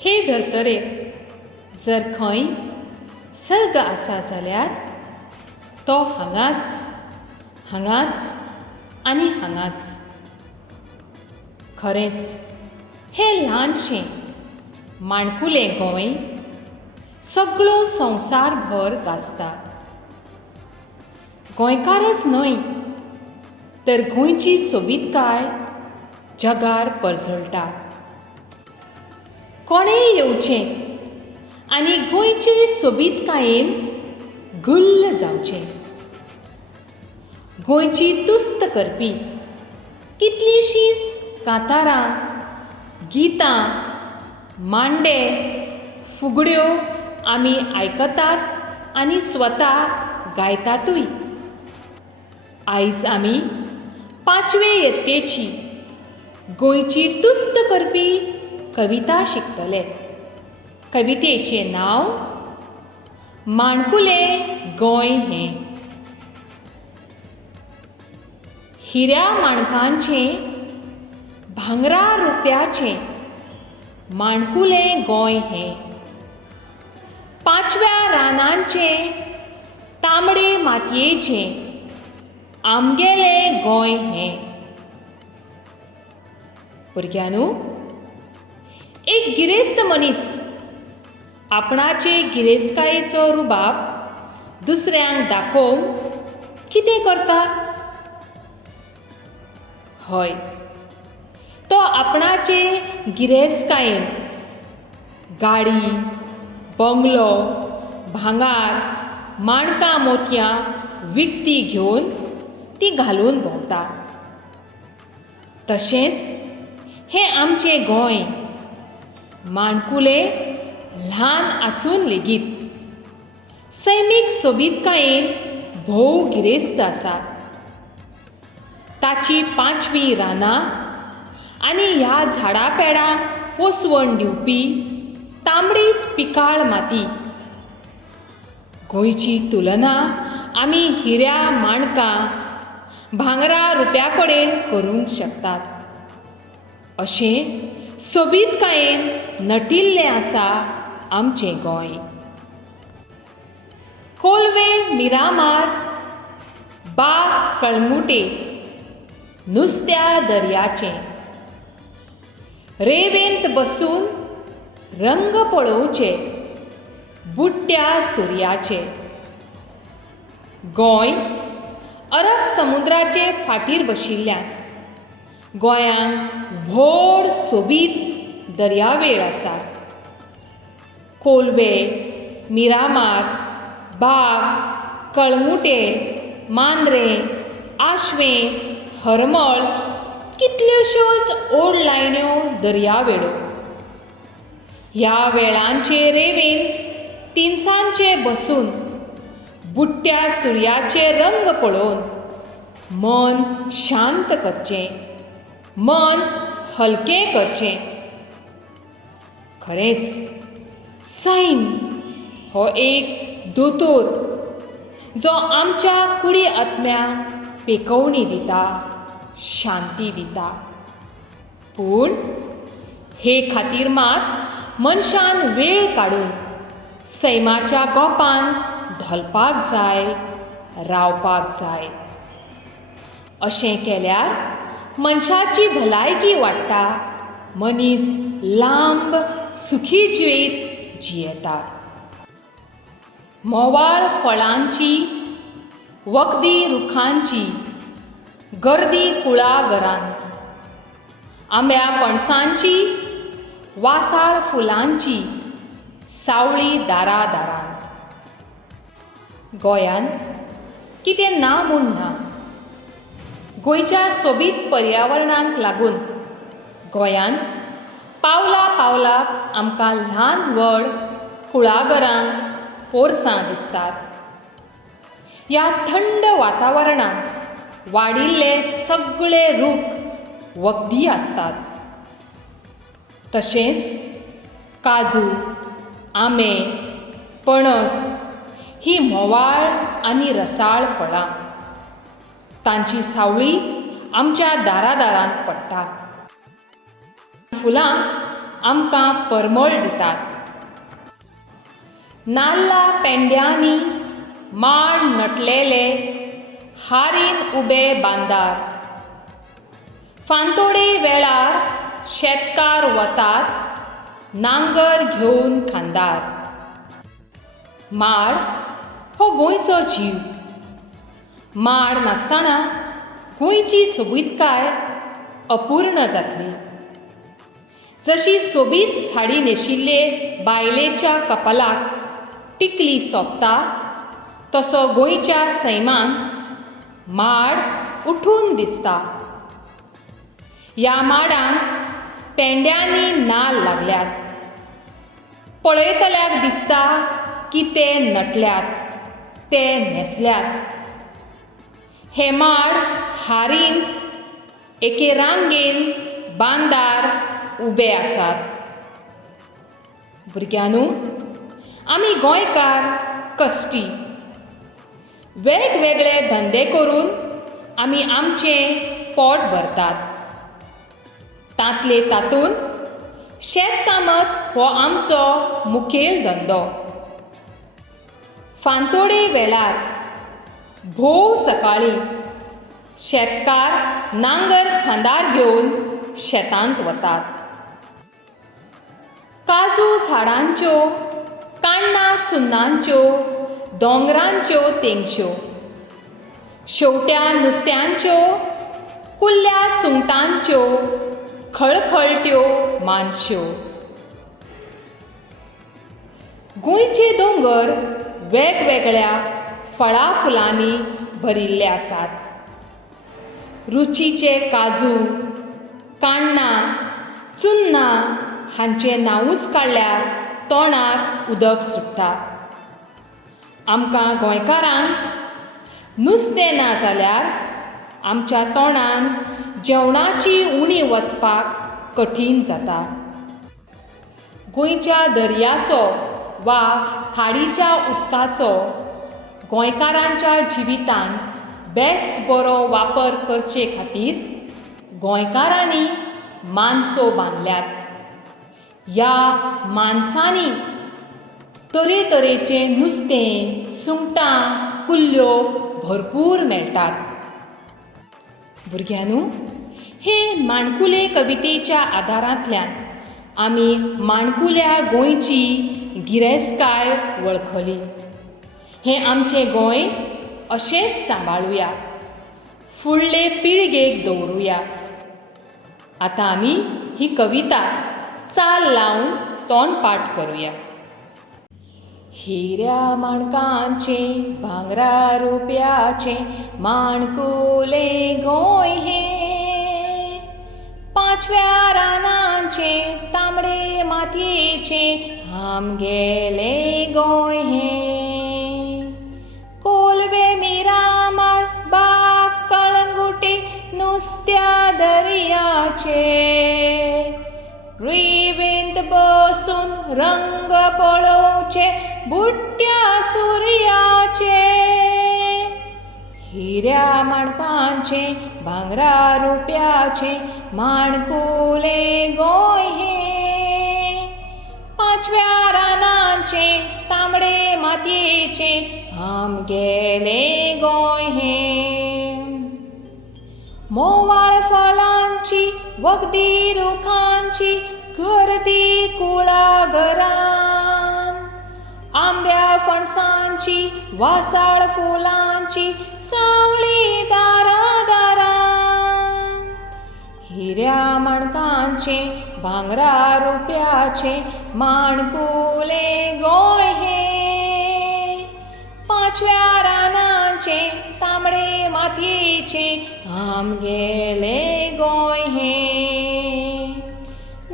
हे धर्तरेर जर खंय सर्ग आसा जाल्यार तो हांगाच हांगाच आनी हांगाच. खरेंच हें ल्हानशें माणकुलें गोंय सगळो संवसारभर गाजता. गोंयकारच न्हय तर गोंयची सोबीतकाय जगार परजळटा. कोणेय येवचें आनी गोंयचे सोबीतकायेन गुल्ल जावचें. गोंयची तुस्त करपी कितलींशींच कांतारां, गितां, मांडे, फुगड्यो आमी आयकतात आनी स्वता गायतातूय. आयज आमी 5वे यत्तेची गोंयची तुस्त करपी कविता शिकतले. कवितेचें नांव माणकुलें गोंय हें. हिऱ्या माणकांचें भांगरा रुप्याचें माणकुलें गोंय हें. 5व्या रानांचें तांबडे मातयेचें आमगेलें गोंय हें. भुरग्यांनो, एक गिरेस्त मनीस आपणाचे गिरेस्तकायेचो रुबाब दुसऱ्यांक दाखोवन कितें करता? हय, तो आपणाचे गिरेस्तकायेन गाडी, बंगलो, भांगार, माणकां मोतयां विकतीं घेवन ती घालून भोंवता. तशेंच हें आमचें गोंय माणकुलें ल्हान आसून लेगीत सैमीक सोबीतकायेन भोव गिरेस्त आसा. ताची 5वी रानां आनी ह्या झाडां पेडांक पोसवण दिवपी तांबडीच पिकाळ माती. गोंयची तुलना आमी हिऱ्या माणकां, भांगरा रुप्या कडेन करूंक शकतात. अशें सोबीतकायेन नटिल्लें आसा आमचें गोंय. कोलवे मिरामार, बाग कळंगुटे, नुस्त्या दर्याचें. रेंवेंत बसून रंग पळोवचे बुडट्या सुर्याचे. गोंय अरब समुद्राचे फाटीर बशिल्ल्यान गोंयांत व्हड सोबीत दर्यावेळ आसा. कोलवे, मिरामार, बाग, कळंगुटे, मांद्रे, आशवें, हरमळ कितल्योश्योच ओड लायण्यो दर्यावेळो. ह्या वेळांचे रेंवेंत तिनसांजचे बसून बुडट्या सुर्याचे रंग पळोवन मन शांत करचें, मन हलकें करचें. खरेंच सैम हो एक दोतोर जो आमच्या कुडी आत्म्यांक पेकवणी दिता, शांती दिता. पूण हे खातीर मात मनशान वेळ काडून सैमाच्या गोपान धोलपाक जाय, रावपाक जाय. अशें केल्यार मनशाची भलायकी वाडटा, मनीस लांब सुखी जिवीत जियेता. मोवाळ फळांची, वखदी रुखांची गर्दी कुळागरांत. आंब्या पणसांची, वासाळ फुलांची सावळी दारादारांत. गोंयांत कितें ना म्हूण ना. गोंयच्या सोबीत पर्यावरणाक लागून गोंयांत पावला पावलाक आमकां ल्हान व्हड कुळागरां, पोरसां दिसतात. ह्या थंड वातावरणांत वाडिल्ले सगळे रूख वखदी आसतात. तशेंच काजू, आंबे, पणस ही म्होवाळ आनी रसाळ फळां. तांची सावळी आमच्या दारादारांत पडटा. फुलां आमकां परमळ दितात. नाल्ला पेंड्यांनी माड नटलेले हारीन उबे बांदार. फांतोडे वेळार शेतकार वतात नांगर घेवन खांदार. माड हो गोंयचो जीव. माड नासतना गोंयची सोबीतकाय अपूर्ण जातली. जशी सोबीत साडी न्हेशिल्ले बायलेच्या कपालाक टिकली सोंपता तसो गोंयच्या सैमान माड उठून दिसता. ह्या माडांक पेंड्यांनी नाल लागल्यात. पळयतल्याक दिसता की ते नटल्यात, ते न्हेसल्यात. हे माड हारीन एके रांगेन बांदार उबे आसात. भुरग्यांनो, आमी गोंयकार कश्टी. वेगवेगळे धंदे करून आमी आमचें पोट भरतात. तांतले तातूंत शेतकामत हो आमचो मुखेल धंदो. फांतोडे वेळार भोव सकाळीं शेतकार नांगर खांदार घेवन शेतांत वतात. काजू झाडांच्यो, काण्णां चुन्नांच्यो, दोंगरांच्यो तेंगश्यो, शेवट्या नुस्त्यांच्यो, कुल्ल्या सुंगटांच्यो, खळखळट्यो मानश्यो. गोंयचे दोंगर वेगवेगळ्या फळां फुलांनी भरिल्ले आसात. रुचीचे काजू, काण्णां, चुन्नां हांचें नांवूच काडल्यार तोंडाक उदक सुट्टा. आमकां गोंयकारांक नुस्तें ना जाल्यार आमच्या तोंडान जेवणाची उणी वचपाक कठीण जाता. गोंयच्या दर्याचो वा खाडीच्या उदकाचो गोंयकारांच्या जिवितांत बेस बरो वापर करचे खातीर गोंयकारांनी मानसो बांदल्यात. ह्या मानसांनी तरेतरेचें नुस्तें, सुंगटां, कुल्ल्यो भरपूर मेळटात. भुरग्यांनो, हे माणकुले कवितेच्या आदारांतल्यान आमी माणकुल्या गोंयची गिरेस्तकाय वळखली. हें आमचें गोंय अशेंच सांबाळुया, फुडले पिळगेक दवरुया. आतां आमी ही कविता चाल लावन तोंडपाठ करुया. हिऱ्या माणकांचें भांगरा रुपयाचें माणकुले गोंय हें. पांचव्या रानांचें तांबडे मातयेचें आमगेलें गोंय हें. कोलवे मिरामार बाग कळंगुटी नुस्त्या दर्याचे. रुईवेंत बसून रंग पळोवचे बुट्ट्या सुर्याचे. हिऱ्या माणकांचें भांगरा रुपयाचें माणकुले गोंय हें. पांचव्या रानांचें तांबडे मातयेचें आमगेलें गोंय हें. मोवाळ फळांची वखदी रुखांची गर्दी कुळागरान. आंब्या फणसांची वासाळ फुलांची सावळी दारादारान. हिऱ्या माणकांचें भांगरा रुपयाचें माणकुले गोंय हें. पांचव्या रानांचें तांबडे मातयेचें आमगेलें गोंय हें.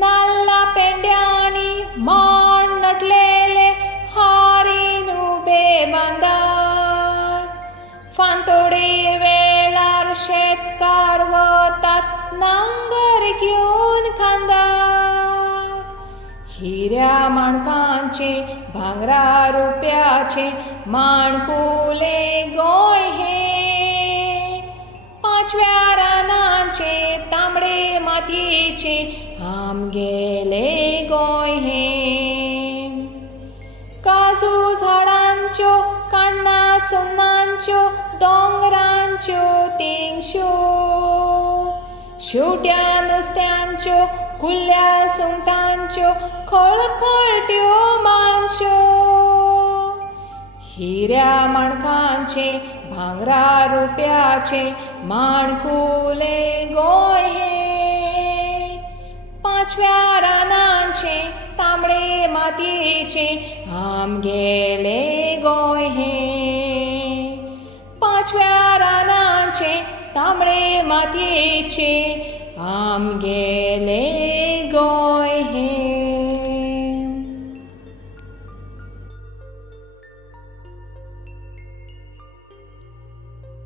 नाल्ला पेंड्यांनी माड नटलेले हारीन उबे बांदार. फांतोडे वेळार शेतकार वतात नांगर घेवन खांदार. हिऱ्या माणकांचें भांगरा रुपयाचें माणकुले गोंय हें. पांचव्या रानांचें तांबडे मातयेचें आमगेलें सुन्नांच्यो दोंगरांच्यो तेंगश्यो शेवट्या नुस्त्यांच्यो कुल्ल्या सुंगटांच्यो खळखळट्यो मानश्यो हिऱ्या माणकांचे भांगरा रुपयाचे माणकुले गोंय हे पांचव्या रानांचे तांबडे मातयेचे आमगेले गोंय हे पांचव्या रानांचे तांबडे मातयेचे आमगेले